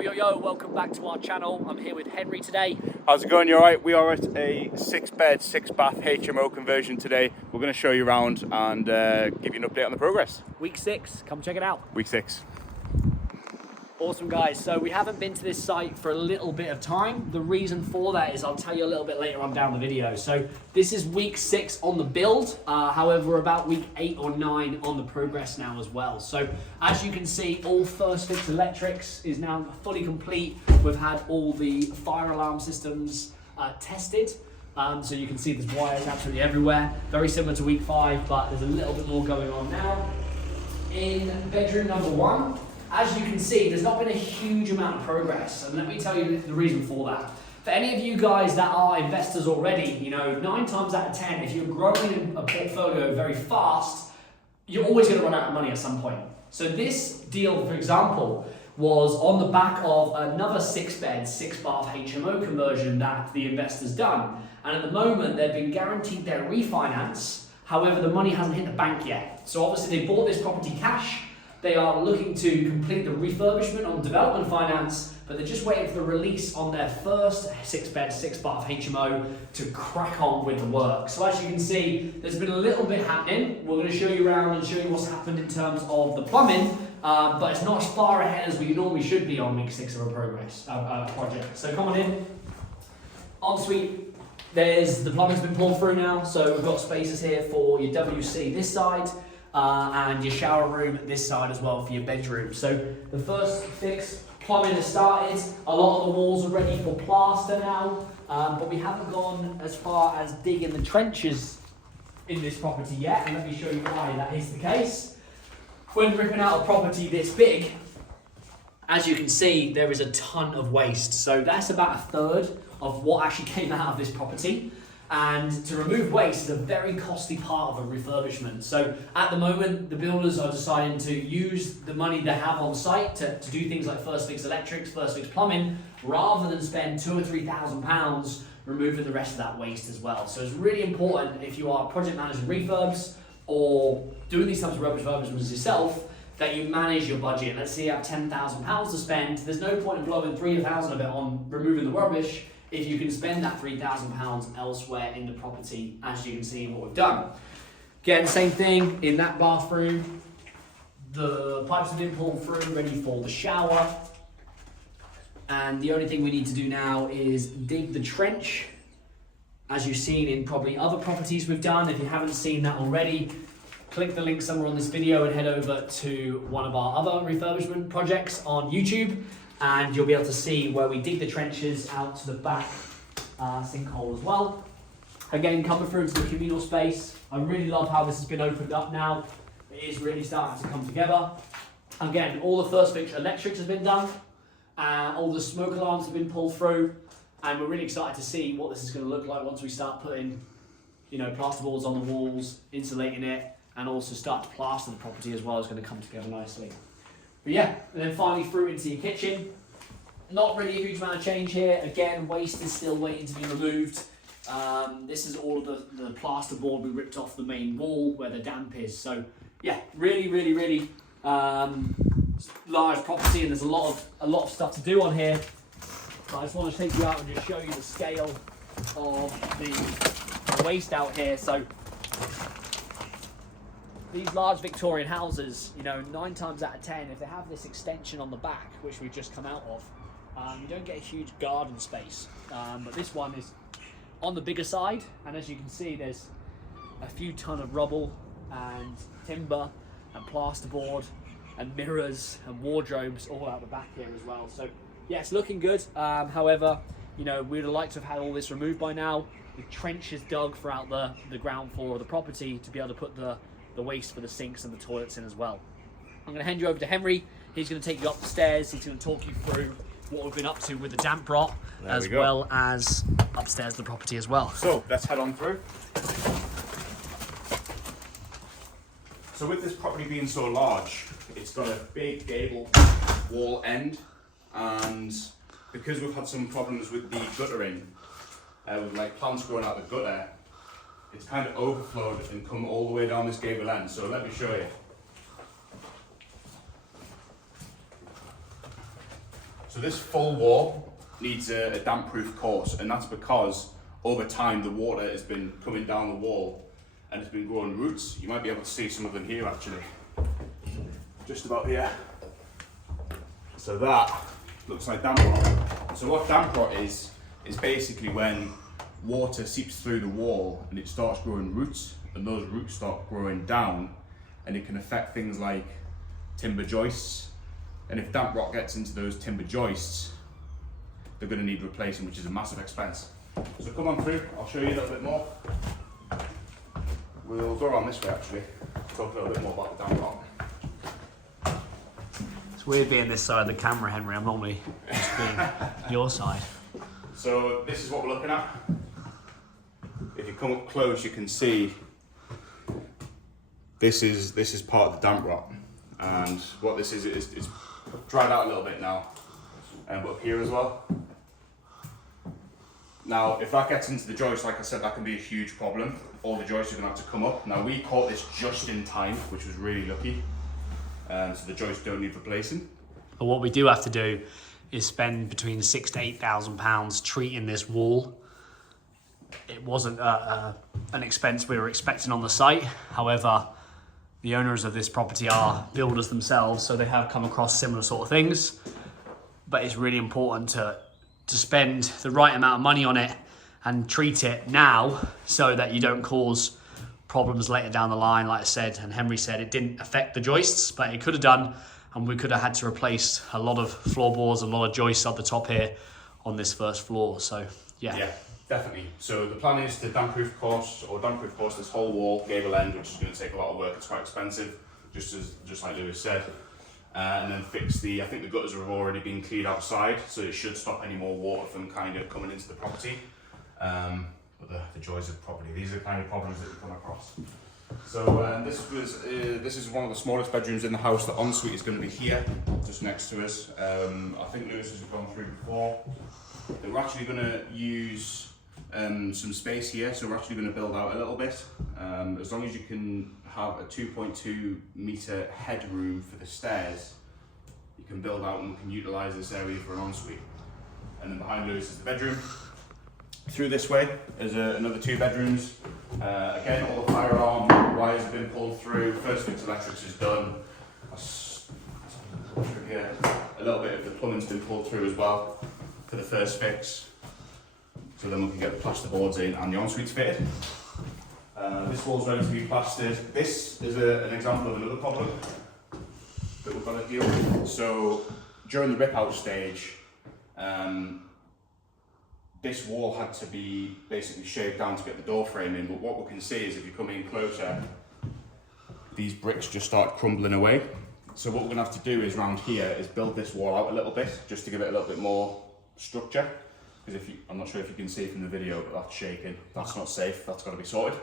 Yo, welcome back to our channel. I'm here with Henry today. How's it going? You alright? We are at a 6-bed, 6-bath HMO conversion today. We're going to show you around and give you an update on the progress. Week 6, come check it out. Week 6. Awesome guys, so we haven't been to this site for a little bit of time. The reason for that is I'll tell you a little bit later on down the video. So this is week 6 on the build, however we're about week 8 or 9 on the progress now as well. So as you can see, all first fix electrics is now fully complete. We've had all the fire alarm systems tested. So you can see there's wires absolutely everywhere. Very similar to week 5, but there's a little bit more going on now. In bedroom number 1, as you can see, there's not been a huge amount of progress, and let me tell you the reason for that. For any of you guys that are investors already, 9 times out of 10, if you're growing a portfolio very fast, you're always going to run out of money at some point. So this deal, for example, was on the back of another 6-bed, 6-bath HMO conversion that the investor's done. And at the moment, they've been guaranteed their refinance. However, the money hasn't hit the bank yet. So obviously they bought this property cash. They are looking to complete the refurbishment on development finance, but they're just waiting for the release on their first 6-bed, 6-bath HMO to crack on with the work. So as you can see, there's been a little bit happening. We're going to show you around and show you what's happened in terms of the plumbing, but it's not as far ahead as we normally should be on week 6 of a progress project. So come on in. Ensuite, the plumbing's been pulled through now, so we've got spaces here for your WC this side. And your shower room this side as well for your bedroom. So the first fix, plumbing has started. A lot of the walls are ready for plaster now, but we haven't gone as far as digging the trenches in this property yet, and let me show you why that is the case. When ripping out a property this big, as you can see, there is a ton of waste. So that's about 1/3 of what actually came out of this property. And to remove waste is a very costly part of a refurbishment. So at the moment, the builders are deciding to use the money they have on site to do things like first fix electrics, first fix plumbing, rather than spend £2,000 or £3,000 removing the rest of that waste as well. So it's really important if you are project managing refurbs or doing these types of refurbishments yourself, that you manage your budget. Let's say you have £10,000 to spend. There's no point in blowing £3,000 of it on removing the rubbish if you can spend that £3,000 elsewhere in the property, as you can see in what we've done. Again, same thing in that bathroom. The pipes have been pulled through, ready for the shower. And the only thing we need to do now is dig the trench, as you've seen in probably other properties we've done. If you haven't seen that already, click the link somewhere on this video and head over to one of our other refurbishment projects on YouTube. And you'll be able to see where we dig the trenches out to the back sinkhole as well. Again, coming through into the communal space. I really love how this has been opened up now. It is really starting to come together. Again, all the first fix electrics has been done. All the smoke alarms have been pulled through. And we're really excited to see what this is going to look like once we start putting, plasterboards on the walls, insulating it, and also start to plaster the property as well. Is going to come together nicely. But yeah, and then finally through into your kitchen. Not really a huge amount of change here. Again, waste is still waiting to be removed. This is all of the plasterboard we ripped off the main wall where the damp is. So yeah, really large property, and there's a lot of stuff to do on here. But I just want to take you out and just show you the scale of the waste out here. So these large Victorian houses, 9 times out of 10, if they have this extension on the back, which we've just come out of, you don't get a huge garden space. But this one is on the bigger side, and as you can see, there's a few ton of rubble and timber and plasterboard and mirrors and wardrobes all out the back here as well. So yeah, it's looking good. However, we'd have liked to have had all this removed by now. The trench is dug throughout the ground floor of the property to be able to put the waste for the sinks and the toilets in as well. I'm going to hand you over to Henry. He's going to take you up the stairs. He's going to talk you through what we've been up to with the damp rot, as well as upstairs the property as well. So let's head on through. So with this property being so large, it's got a big gable wall end, and because we've had some problems with the guttering, with plants growing out the gutter, it's kind of overflowed and come all the way down this gable end. So let me show you. So this full wall needs a damp-proof course, and that's because over time the water has been coming down the wall and it's been growing roots. You might be able to see some of them here actually, just about here. So that looks like damp rot. So what damp rot is basically when water seeps through the wall and it starts growing roots, and those roots start growing down, and it can affect things like timber joists. And if damp rot gets into those timber joists, they're going to need replacing, which is a massive expense. So come on through, I'll show you a little bit more. We'll go around this way actually, talk a little bit more about the damp rot. It's weird being this side of the camera, Henry. I'm normally just being your side. So this is what we're looking at. If you come up close, you can see this is part of the damp rot, and what this is it's dried out a little bit now, but up here as well. Now, if that gets into the joist, like I said, that can be a huge problem. All the joists are going to have to come up. Now, we caught this just in time, which was really lucky. So the joists don't need replacing. But what we do have to do is spend between £6,000 to £8,000 treating this wall. It wasn't an expense we were expecting on the site. However, the owners of this property are builders themselves, so they have come across similar sort of things. But it's really important to spend the right amount of money on it and treat it now so that you don't cause problems later down the line. Like I said, and Henry said, it didn't affect the joists, but it could have done, and we could have had to replace a lot of floorboards and a lot of joists at the top here on this first floor. So yeah, definitely. So the plan is to damp-proof course this whole wall, gable end, which is going to take a lot of work. It's quite expensive, just like Lewis said. And then fix I think the gutters have already been cleared outside, so it should stop any more water from kind of coming into the property. But the joys of property, these are the kind of problems that we come across. So this is one of the smallest bedrooms in the house. The ensuite is going to be here, just next to us. I think Lewis has gone through before. We're actually going to use some space here, so we're actually going to build out a little bit. As long as you can have a 2.2 metre headroom for the stairs, you can build out and we can utilise this area for an ensuite. And then behind Lewis is the bedroom. Through this way is another 2 bedrooms. Again, all the fire alarm wires have been pulled through. First fix electrics is done. Here. A little bit of the plumbing's been pulled through as well for the first fix. So then we can get the plaster boards in and the ensuite's fitted. This wall's ready to be plastered. This is an example of another problem that we've got to deal with. So during the rip out stage, this wall had to be basically shaved down to get the door frame in, but what we can see is if you come in closer, these bricks just start crumbling away. So what we're going to have to do is round here is build this wall out a little bit, just to give it a little bit more structure. Because I'm not sure if you can see from the video, but that's shaking. That's not safe. That's got to be sorted.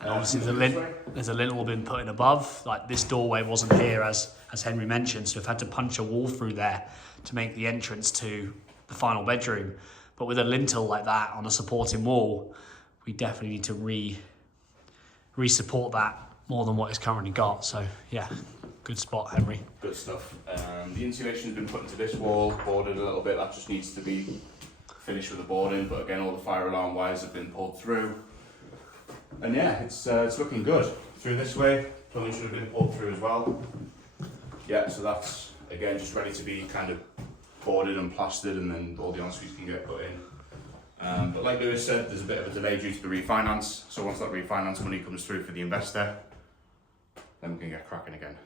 And obviously there's a lintel been put in above. Like this doorway wasn't here as Henry mentioned, so we've had to punch a wall through there to make the entrance to the final bedroom. But with a lintel like that on a supporting wall, we definitely need to re-support that more than what it's currently got. So yeah, good spot, Henry. Good stuff. The insulation's been put into this wall, boarded a little bit. That just needs to be finished with the boarding, but again, all the fire alarm wires have been pulled through. And yeah, it's looking good. Through this way, plumbing should have been pulled through as well. Yeah, so that's, again, just ready to be kind of boarded and plastered, and then all the ensuites can get put in. But like Lewis said, there's a bit of a delay due to the refinance. So once that refinance money comes through for the investor, then we can get cracking again.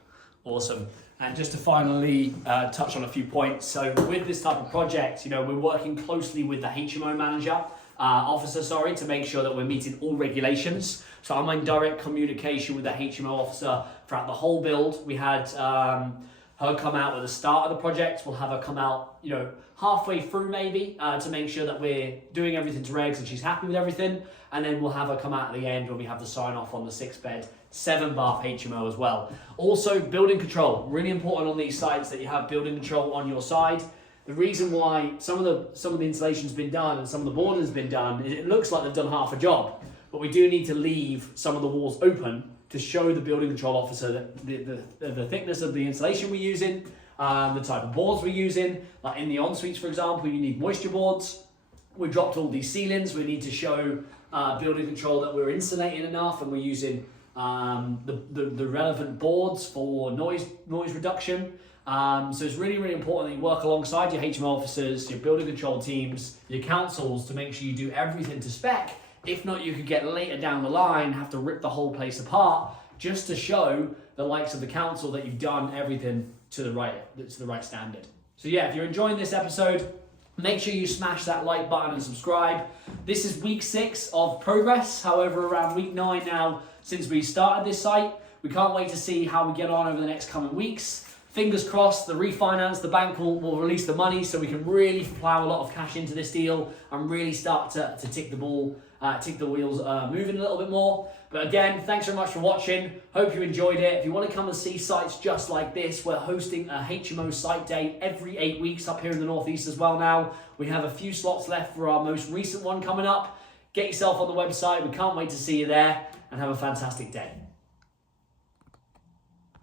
Awesome. And just to finally touch on a few points. So with this type of project, we're working closely with the HMO officer, to make sure that we're meeting all regulations. So I'm in direct communication with the HMO officer throughout the whole build. We had her come out at the start of the project. We'll have her come out, halfway through maybe, to make sure that we're doing everything to regs and she's happy with everything. And then we'll have her come out at the end when we have the sign off on the 6-bed, 7-bath HMO as well. Also, building control. Really important on these sites that you have building control on your side. The reason why some of the insulation's been done and some of the boarding's been done is it looks like they've done half a job, but we do need to leave some of the walls open to show the building control officer that the thickness of the insulation we're using, the type of boards we're using. Like in the en-suites, for example, you need moisture boards. We dropped all these ceilings. We need to show building control that we're insulating enough, and we're using the relevant boards for noise reduction. So it's really, really important that you work alongside your HMO officers, your building control teams, your councils to make sure you do everything to spec. If not, you could get later down the line, have to rip the whole place apart just to show the likes of the council that you've done everything to the right standard. So yeah, if you're enjoying this episode, make sure you smash that like button and subscribe. This is week 6 of progress. However, around week 9 now, since we started this site, we can't wait to see how we get on over the next coming weeks. Fingers crossed, the refinance, the bank will release the money so we can really plow a lot of cash into this deal and really start to tick the wheels moving a little bit more. But again, thanks very much for watching. Hope you enjoyed it. If you want to come and see sites just like this, we're hosting a HMO site day every 8 weeks up here in the Northeast as well now. We have a few slots left for our most recent one coming up. Get yourself on the website. We can't wait to see you there, and have a fantastic day.